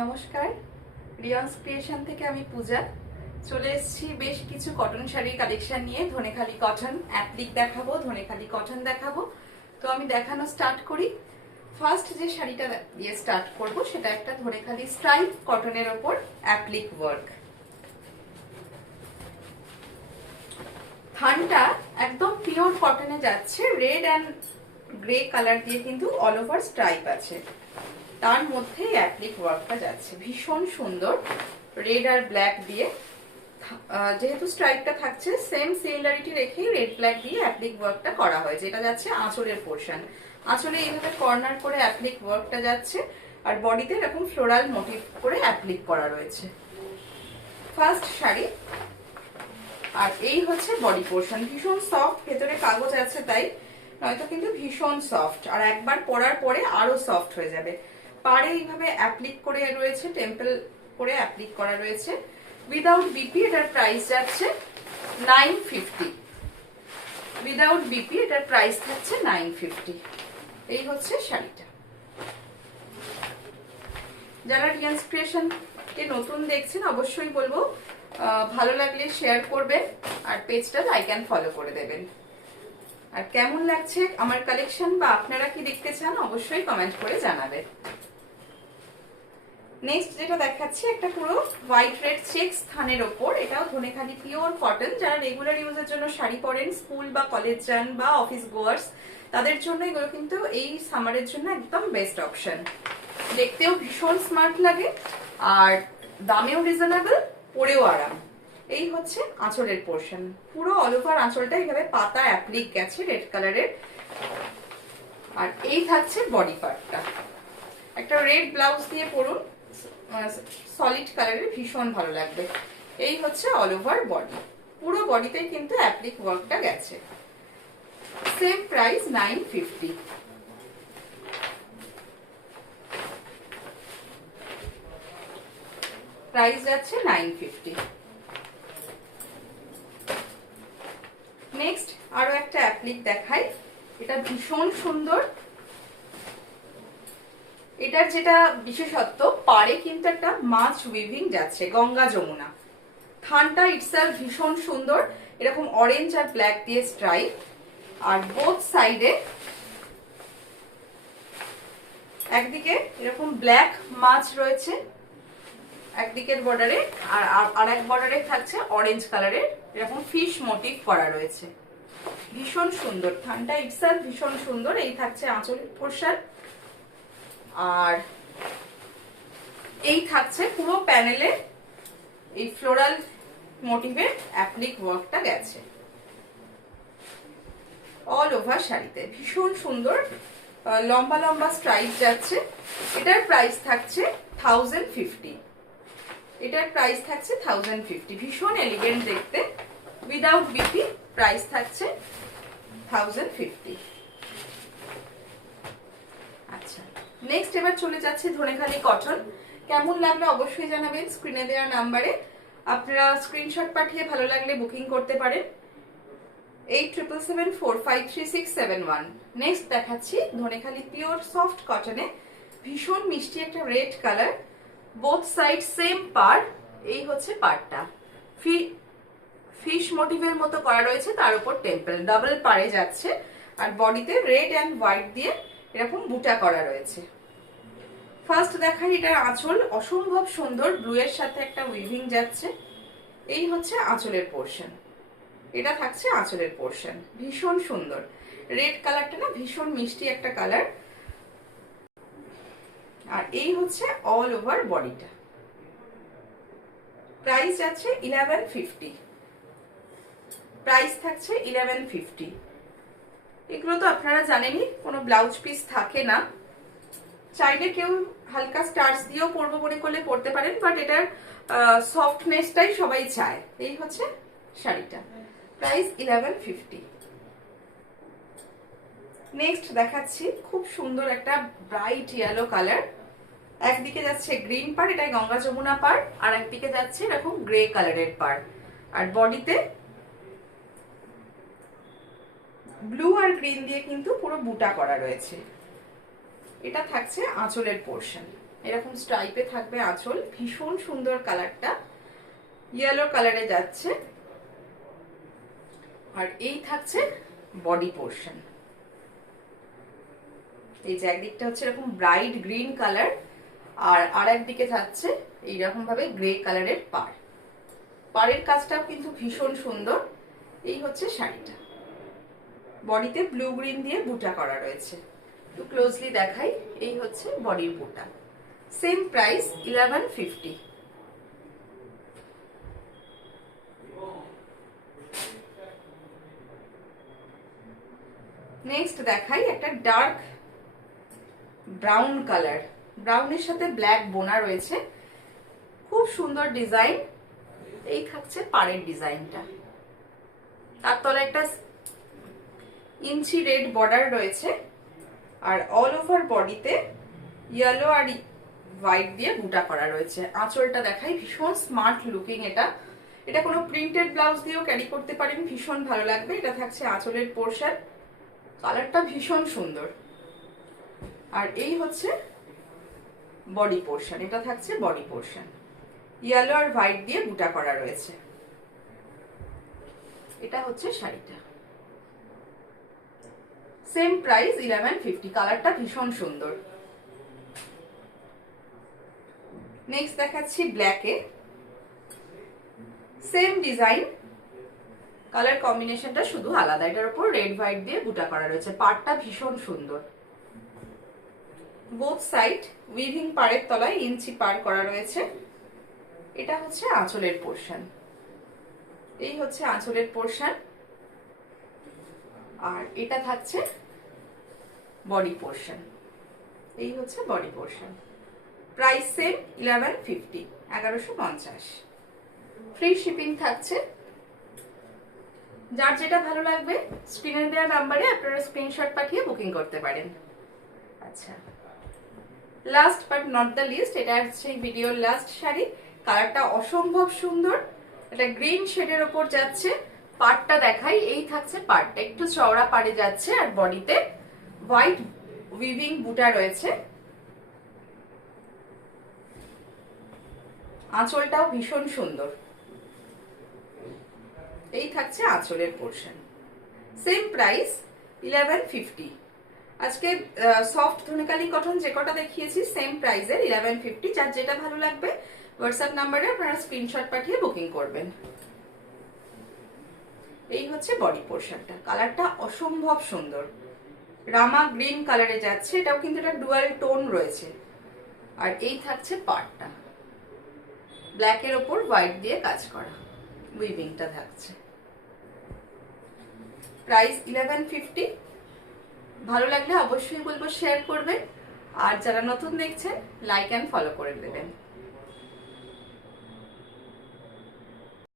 নমস্কার, রিয়ন্স ক্রিয়েশন থেকে আমি পূজা চলে এসেছি বেশ কিছু কটন শাড়ির কালেকশন নিয়ে। ধনেখালি কটন অ্যাপ্লিক দেখাবো, ধনেখালি কটন দেখাবো। তো আমি দেখানো স্টার্ট করি। ফার্স্ট যে শাড়িটা দিয়ে স্টার্ট করব সেটা একটা ধনেখালি স্ট্রাইপ কটনের ওপর অ্যাপ্লিক ওয়ার্ক। থানটা একদম পিওর কটনে যাচ্ছে, রেড অ্যান্ড গ্রে কালার দিয়ে কিন্তু অল ওভার স্ট্রাইপ আছে, তার মধ্যে অ্যাপ্লিক ওয়ার্কটা যাচ্ছে ভীষণ সুন্দর রেড আর ব্ল্যাক দিয়ে। যেহেতু স্ট্রাইপটা থাকছে সেম সিমিলারিটি রেখেই রেড ব্ল্যাক দিয়ে অ্যাপ্লিক ওয়ার্কটা করা হয়, যেটা যাচ্ছে আঁচলের পোর্শন। আঁচলে এইভাবে কর্নার করে অ্যাপ্লিক ওয়ার্কটা যাচ্ছে, আর বডিতে এরকম ফ্লোরাল মোটিভ করে অ্যাপ্লিক করা রয়েছে। ফার্স্ট শাড়ি, আর এই হচ্ছে বডি পোর্শন। ভীষণ সফট, ভেতরে কাগজ আছে তাই, নয়তো কিন্তু ভীষণ সফট, আর একবার পরার পরে আরো সফট হয়ে যাবে। পাড়ে এইভাবে অ্যাপ্লিক করে রয়েছে, টেম্পল করে অ্যাপ্লিক করা রয়েছে। উইদাউট বিপি এটার প্রাইস যাচ্ছে 950। উইদাউট বিপি এটার প্রাইস থাকছে 950। এই হচ্ছে শাড়িটা। যারা রিয়ান্স ক্রিয়েশন কে নতুন দেখছেন অবশ্যই বলবো ভালো লাগলে শেয়ার করবেন, আর পেজটা লাইক অ্যান্ড ফলো করে দেবেন। আর কেমন লাগছে আমার কালেকশন বা আপনারা কি দেখতে চান অবশ্যই কমেন্ট করে জানাবেন। নেক্সট যেটা দেখাচ্ছি একটা পুরো হোয়াইট রেড চেক্স থানের ওপর, এটাও ধনেখালি পিওর কটন। যারা রেগুলার ইউজের জন্য শাড়ি পরেন, স্কুল বা কলেজ যান বা অফিস গোয়ার্স, তাদের জন্য এগুলো কিন্তু এই সামারের জন্য একদম বেস্ট অপশন। দেখতেও ভীষণ স্মার্ট লাগে, আর দামেও রিজনেবল, পরেও আরাম। এই হচ্ছে আঁচলের পোর্শন, পুরো অল ওভার আঁচলটা এইভাবে পাতা অ্যাপ্লিক গেছে রেড কালারের। আর এই থাকছে বডি পার্টটা, একটা রেড ব্লাউজ দিয়ে পরুন, সলিড কালারের, ভীষণ ভালো লাগবে। এই হচ্ছে অল ওভার বডি, পুরো বডিতে কিন্তু অ্যাপ্লিক ওয়ার্কটা গেছে। Same price 950। প্রাইস যাচ্ছে 950। নেক্সট আরো একটা অ্যাপ্লিক দেখাই, এটা ভীষণ সুন্দর। এটার যেটা বিশেষত্ব, পাড়ে কিন্তু একটা মাছ উইভিং যাচ্ছে, গঙ্গা যমুনা। থানটা ইটসেলফ ভীষণ সুন্দর, এরকম অরেঞ্জ আর ব্ল্যাক দিয়ে স্ট্রাইপ, আর বোথ সাইডে একদিকে এরকম ব্ল্যাক মাছ রয়েছে একদিকের বর্ডারে, আর এক বর্ডারে থাকছে অরেঞ্জ কালারের এরকম ফিশ মোটিভ করা রয়েছে। ভীষণ সুন্দর, থানটা ইটসেলফ ভীষণ সুন্দর। এই থাকছে আঁচলের পোর্শন, আর এই থাকছে পুরো প্যানেলে এই ফ্লোরাল মোটিভের অ্যাপ্লিক ওয়ার্কটা গেছে অল ওভার শাড়িতে। ভীষণ সুন্দর লম্বা লম্বা স্ট্রাইপ যাচ্ছে। এটার প্রাইস থাকছে 1050। এটার প্রাইস থাকছে 1050। ভীষণ এলিগেন্ট দেখতে। উইদাউট বিপি প্রাইস থাকছে 1050। আচ্ছা, নেক্সট এবার চলে যাচ্ছে ধনেখালি কটন। কেমন লাগলো অবশ্যই জানাবেন স্ক্রিনে দেওয়া নাম্বারে। আপনারা স্ক্রিনশট পাঠিয়ে ভালো লাগলে বুকিং করতে পারেন 8777453671। নেক্সট দেখাচ্ছি ধনেখালি পিওর সফট কটনে, ভীষণ মিষ্টি একটা red colour, both side same পার। এই হচ্ছে পারটা, ফিশ মোটিভের মতো করা রয়েছে, তার উপর টেম্পল ডাবল পারে যাচ্ছে, আর বডিতে রেড অ্যান্ড হোয়াইট দিয়ে এরকম বুটা করা রয়েছে। ফার্স্ট দেখাই এটার আঁচল, অসম্ভব সুন্দর, ব্লু এর সাথে একটা উইভিং যাচ্ছে। এই হচ্ছে আঁচলের পোর্শন, এটা থাকছে আঁচলের পোর্শন। ভীষণ সুন্দর রেড কালারটা না, ভীষণ মিষ্টি একটা কালার। আর এই হচ্ছে অল ওভার বডিটা। প্রাইস যাচ্ছে 1150। প্রাইস থাকছে 1150। এগুলো তো আপনারা জানেনই, কোনো ব্লাউজ পিস থাকে না। চাইলে কেউ হালকা স্টার্স দিয়েও পরবো মনে করলে পরতে পারেন, বাট এটার সফটনেসটাই সবাই চায়। এই হচ্ছে শাড়িটা, প্রাইস 1150। নেক্সট দেখাচ্ছি খুব সুন্দর একটা ব্রাইট ইয়েলো কালার। একদিকে যাচ্ছে গ্রিন পার, এটাই গঙ্গা যমুনা পার, আর একদিকে যাচ্ছে এরকম গ্রে কালারের পার, আর বডিতে ব্লু আর গ্রিন দিয়ে কিন্তু পুরো বুটা করা রয়েছে। এটা থাকছে আঁচলের পোর্শন। এরকম স্ট্রাইপে থাকবে আঁচল, ভীষণ সুন্দর কালারটা, ইয়েলো কালারে যাচ্ছে। আর এই থাকছে বডি পোর্শন। এই যে একদিকটা হচ্ছে এরকম ব্রাইট গ্রিন কালার, আর আরেকদিকে থাকছে এইরকম ভাবে গ্রে কালারের পাড়। পাড়ের কাজটাও কিন্তু ভীষণ সুন্দর। এই হচ্ছে শাড়িটা, বডিতে ব্লু গ্রিন দিয়ে বুটা করা রয়েছে। একটু ক্লোজলি দেখাই, এই হচ্ছে বডির বুটা। Same price 1150। নেক্সট দেখাই একটা ডার্ক ব্রাউন কালার, ব্রাউনের সাথে ব্ল্যাক বোনা রয়েছে, খুব সুন্দর ডিজাইন। এই থাকছে পাড়ের ডিজাইনটা, তার তলায় একটা ইঞ্চি রেড বর্ডার রয়েছে, আর অল ওভার বডিতে ইয়েলো আর হোয়াইট দিয়ে বুটা করা রয়েছে। আঁচলটা দেখাই, ভীষণ স্মার্ট লুকিং এটা। এটা কোনো প্রিন্টেড ব্লাউজ দিয়েও ক্যারি করতে পারেন, ভীষণ ভালো লাগবে। এটা থাকছে আঁচলের পোর্শন, কালারটা ভীষণ সুন্দর। আর এই হচ্ছে বডি পোর্শন, এটা থাকছে বডি পোর্শন, ইয়েলো আর হোয়াইট দিয়ে বুটা করা রয়েছে। এটা হচ্ছে শাড়িটা, সেম প্রাইস 1150। কালারটা ভীষণ সুন্দর। নেক্সট দেখাচ্ছি ব্ল্যাকে, সেম ডিজাইন, কালার কম্বিনেশনটা শুধু আলাদা। এটার উপর রেড হোয়াইট দিয়ে বুটা করা রয়েছে, পাড়টা ভীষণ সুন্দর। বোথ সাইড উইভিং পাড়ের তলায় ইঞ্চি পাড় করা রয়েছে। এটা হচ্ছে আঁচলের পোর্শন, এই হচ্ছে আঁচলের পোর্শন। আর এটা থাকছে বডি পোর্শন, এই হচ্ছে body portion. Price same 1150, 1150। Free shipping থাকছে। যার যেটা ভালো লাগবে স্ক্রিনে দেওয়া নাম্বারে আপনারা স্ক্রিনশট পাঠিয়ে বুকিং করতে পারেন। আচ্ছা, last but not the least, এটা হচ্ছে এই ভিডিওর লাস্ট শাড়ি। কালারটা অসম্ভব সুন্দর, এটা গ্রিন শেডের ওপর যাচ্ছে। পাড়টা দেখাই, এই থাকছে পাড়টা, একটু চওড়া পাড়ে যাচ্ছে, আর বডিতে হোয়াইট উইভিং বুটা রয়েছে। আঁচলটাও ভীষণ সুন্দর। এই থাকছে আঁচলের পোর্শন, সেম প্রাইস 1150। আজকে সফট ধনেকালি কটন যে কটা দেখিয়েছি সেম প্রাইসের 1150। যার যেটা ভালো লাগবে হোয়াটসঅ্যাপ নাম্বারে আপনারা স্ক্রিনশট পাঠিয়ে বুকিং করবেন। এই হচ্ছে বডি পোর্শনটা, কালারটা অসম্ভব সুন্দর, রামা গ্রিন কালারে যাচ্ছে। এটাও কিন্তু একটা ডুয়াল টোন রয়েছে। আর এই থাকছে পাড়টা, ব্ল্যাকের ওপর হোয়াইট দিয়ে কাজ করা, উইভিংটা থাকছে। প্রাইস 1150। ভালো লাগলে অবশ্যই বলবো শেয়ার করবেন, আর যারা নতুন দেখছেন লাইক অ্যান্ড ফলো করে দেবেন।